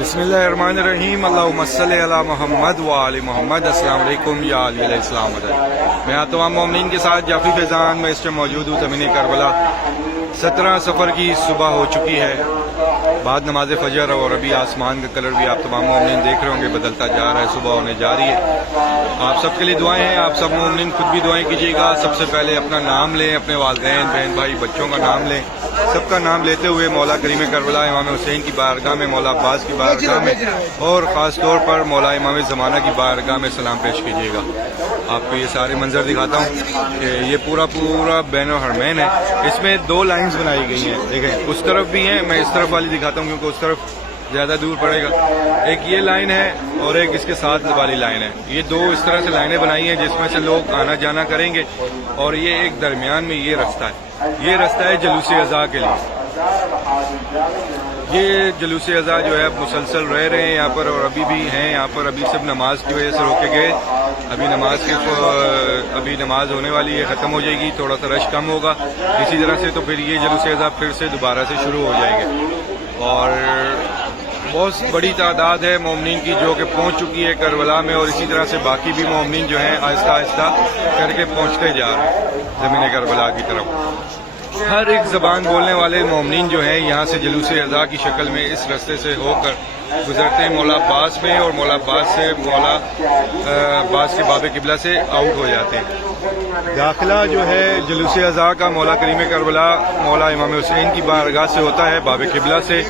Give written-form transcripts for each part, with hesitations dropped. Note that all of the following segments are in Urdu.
بسم اللہ الرحمن الرحیم، اللہم صلی علی محمد و آل محمد۔ السلام علیکم یا علی علیہ السلام علیکم۔ میں تمام مومنین کے ساتھ جعفری فیضان میں اس ٹائم موجود ہوں زمین کربلا۔ 17 صفر کی صبح ہو چکی ہے بعد نماز فجر، اور ابھی آسمان کا کلر بھی آپ تمام مومنین دیکھ رہے ہوں گے بدلتا جا رہا ہے، صبح ہونے جا رہی ہے۔ آپ سب کے لیے دعائیں ہیں، آپ سب مومنین خود بھی دعائیں کیجیے گا۔ سب سے پہلے اپنا نام لیں، اپنے والدین بہن بھائی بچوں کا نام لیں، سب کا نام لیتے ہوئے مولا کریم کربلا امام حسین کی بارگاہ میں، مولا عباس کی بارگاہ میں، اور خاص طور پر مولا امام زمانہ کی بارگاہ میں سلام پیش کیجیے گا۔ آپ کو یہ سارے منظر دکھاتا ہوں کہ یہ پورا بین الحرمین ہے۔ اس میں 2 لائنز بنائی گئی ہیں، دیکھیں اس طرف بھی ہیں، میں اس طرف والی دکھاتا ہوں کیونکہ اس طرف زیادہ دور پڑے گا۔ ایک یہ لائن ہے اور ایک اس کے ساتھ والی لائن ہے۔ یہ 2 اس طرح سے لائنیں بنائی ہیں جس میں سے لوگ آنا جانا کریں گے، اور یہ ایک درمیان میں یہ رستہ ہے، یہ رستہ ہے جلوس اضحیٰ کے لیے۔ یہ جلوس اضحیٰ جو ہے مسلسل رہ رہے ہیں یہاں پر، اور ابھی بھی ہیں یہاں پر۔ ابھی سب نماز کی وجہ سے روکے گئے، ابھی نماز ہونے والی ہے، ختم ہو جائے گی، تھوڑا سا رش کم ہوگا اسی طرح سے، تو پھر یہ جلوس اضحیٰ پھر سے دوبارہ سے شروع ہو جائیں گے۔ اور بہت بڑی تعداد ہے مومنین کی جو کہ پہنچ چکی ہے کربلا میں، اور اسی طرح سے باقی بھی مومنین جو ہیں آہستہ آہستہ کر کے پہنچتے جا رہے ہیں زمین کربلا کی طرف۔ ہر ایک زبان بولنے والے مومنین جو ہیں یہاں سے جلوس اضحیٰ کی شکل میں اس رستے سے ہو کر گزرتے ہیں مولا عباس میں، اور مولا عباس سے مولا عباس کے باب قبلہ سے آؤٹ ہو جاتے ہیں۔ داخلہ جو ہے جلوس اضحیٰ کا مولا کریم کربلا مولا امام حسین کی بارگاہ سے ہوتا ہے، باب قبلہ سے،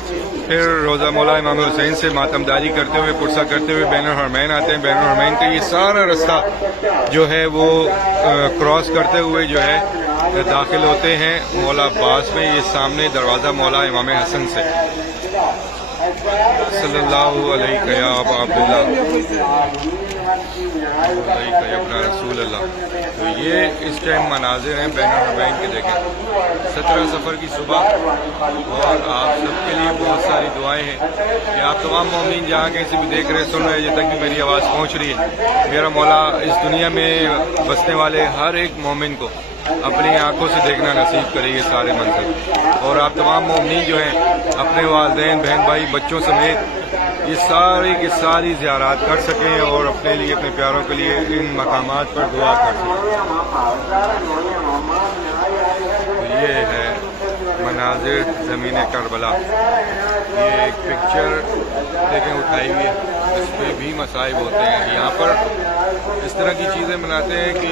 پھر روزہ مولا امام حسین سے ماتمداری کرتے ہوئے پرسہ کرتے ہوئے بین الحرمین آتے ہیں۔ بین الحرمین کا یہ سارا رستہ جو ہے وہ کراس کرتے ہوئے جو ہے داخل ہوتے ہیں مولا عباس میں۔ یہ سامنے دروازہ مولا امام حسن سے صلی اللہ علیہ یا ابا عبداللہ علیہ یا ابن رسول اللہ۔ تو یہ اس ٹائم مناظر ہیں بین الحرمین کے، دیکھیں 17 صفر کی صبح، اور آپ سب کے لیے بہت ساری دعائیں ہیں کہ آپ تمام مومنین جہاں کہیں سے بھی دیکھ رہے سن رہے، جب تک بھی میری آواز پہنچ رہی ہے، میرا مولا اس دنیا میں بسنے والے ہر ایک مومن کو اپنی آنکھوں سے دیکھنا نصیب کرے یہ سارے منظر، اور آپ تمام مومنین جو ہیں اپنے والدین بہن بھائی بچوں سمیت یہ ساری کی ساری زیارات کر سکیں، اور اپنے لیے اپنے پیاروں کے لیے ان مقامات پر دعا کر سکیں۔ تو یہ ہے مناظر زمین کربلا۔ یہ ایک پکچر دیکھیں اٹھائی ہوئی ہے، اس پہ بھی مصائب ہوتے ہیں۔ یہاں پر اس طرح کی چیزیں بناتے ہیں کہ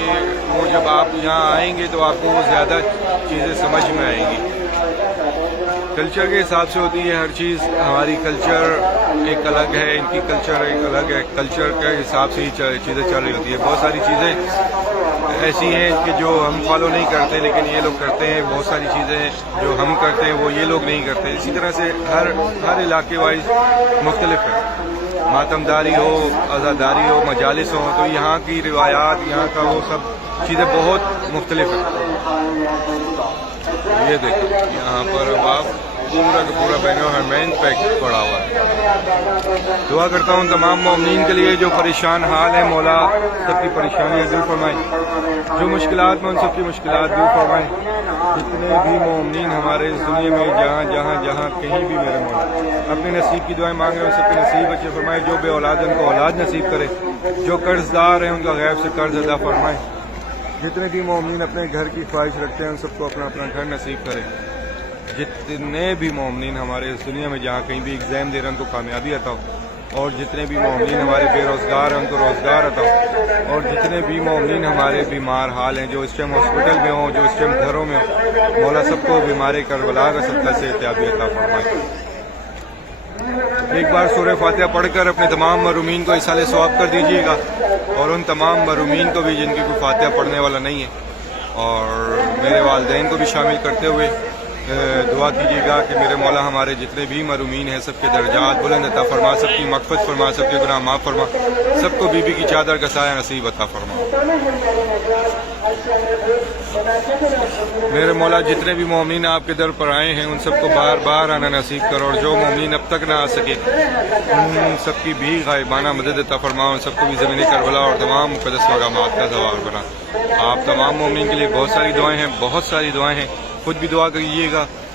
وہ جب آپ یہاں آئیں گے تو آپ کو وہ زیادہ چیزیں سمجھ میں آئیں گی۔ کلچر کے حساب سے ہوتی ہے ہر چیز، ہماری کلچر ایک الگ ہے، ان کی کلچر ایک الگ ہے، کلچر کے حساب سے ہی چیزیں چل رہی ہوتی ہے۔ بہت ساری چیزیں ایسی ہیں کہ جو ہم فالو نہیں کرتے لیکن یہ لوگ کرتے ہیں، بہت ساری چیزیں جو ہم کرتے ہیں وہ یہ لوگ نہیں کرتے۔ اسی طرح سے ہر علاقے وائز مختلف ہے، ماتمداری ہو، عزاداری ہو، مجالس ہو، تو یہاں کی روایات، یہاں کا وہ سب چیزیں بہت مختلف ہیں۔ یہ دیکھیں یہاں پر اب آپ پورا کا پورا بین الحرمین پیک پڑا ہوا ہے۔ دعا کرتا ہوں تمام مومنین کے لیے جو پریشان حال ہیں، مولا سب کی پریشانیاں دور فرمائیں، جو مشکلات میں ان سب کی مشکلات دور فرمائیں۔ جتنے بھی مومنین ہمارے اس دنیا میں جہاں کہیں بھی میرے مولا اپنے نصیب کی دعائیں مانگ رہے ہیں، سب کے نصیب اچھے فرمائے۔ جو بے اولاد ہیں ان کو اولاد نصیب کرے، جو قرض دار ہیں ان کا غیب سے قرض ادا فرمائے۔ جتنے بھی مومنین اپنے گھر کی خواہش رکھتے ہیں ان سب کو اپنا اپنا گھر نصیب کرے۔ جتنے بھی مومنین ہمارے اس دنیا میں جہاں کہیں بھی ایگزام دے رہے ہیں ان کو کامیابی عطا ہو، اور جتنے بھی مومنین ہمارے بے روزگار ہیں ان کو روزگار عطا ہو، اور جتنے بھی مومنین ہمارے بیمار حال ہیں جو اس ٹائم ہاسپٹل میں ہوں، جو اس ٹائم گھروں میں ہوں، مولا سب کو بیمار کربلا کا صدقہ سے احتیاطی عطا فرمائے۔ ایک بار سورہ فاتحہ پڑھ کر اپنے تمام محرومین کو ایصال ثواب کر دیجیے گا، اور ان تمام محرومین کو بھی جن کی کوئی فاتحہ پڑھنے والا نہیں ہے، اور میرے والدین کو بھی شامل کرتے ہوئے دعا کیجیے گا کہ میرے مولا ہمارے جتنے بھی محرومین ہیں سب کے درجات بلند عطا فرما، سب کی مغفرت فرما، سب کے گناہ معاف فرما، سب کو بی بی کی چادر کا سایہ نصیب عطا فرما۔ میرے مولا جتنے بھی مومنین آپ کے در پر آئے ہیں ان سب کو بار بار آنا نصیب کرو، اور جو مومنین اب تک نہ آ سکے ان سب کی بھی غائبانہ مدد عطا فرما، ان سب کو بھی زمین کربلا اور تمام مقدس مقامات کا زوار بنا۔ آپ تمام مومنین کے لیے بہت ساری دعائیں ہیں، بہت ساری دعائیں ہیں، خود بھی دعا کیجیے گا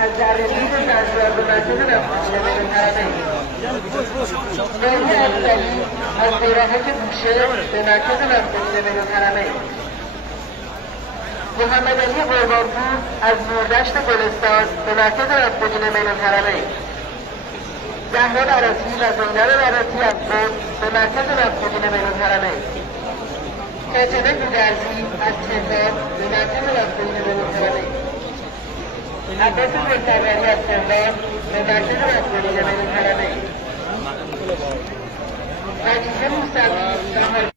از زرینی به نظر به مسجد رفتن حرمین مهدی اکبری از بیراهک بوشه به مرکز رفتن حرمین محمد علی قربانپور از نوردشت گلستان به مرکز رفتن حرمین زهرا براتی و زینب براتی از خود به مرکز رفتن حرمین فاطمه گودرزی از تهران به مرکز رفتن حرمین عباس مرتبری از تهران به مرکز رفتن حرمین مجید موسوی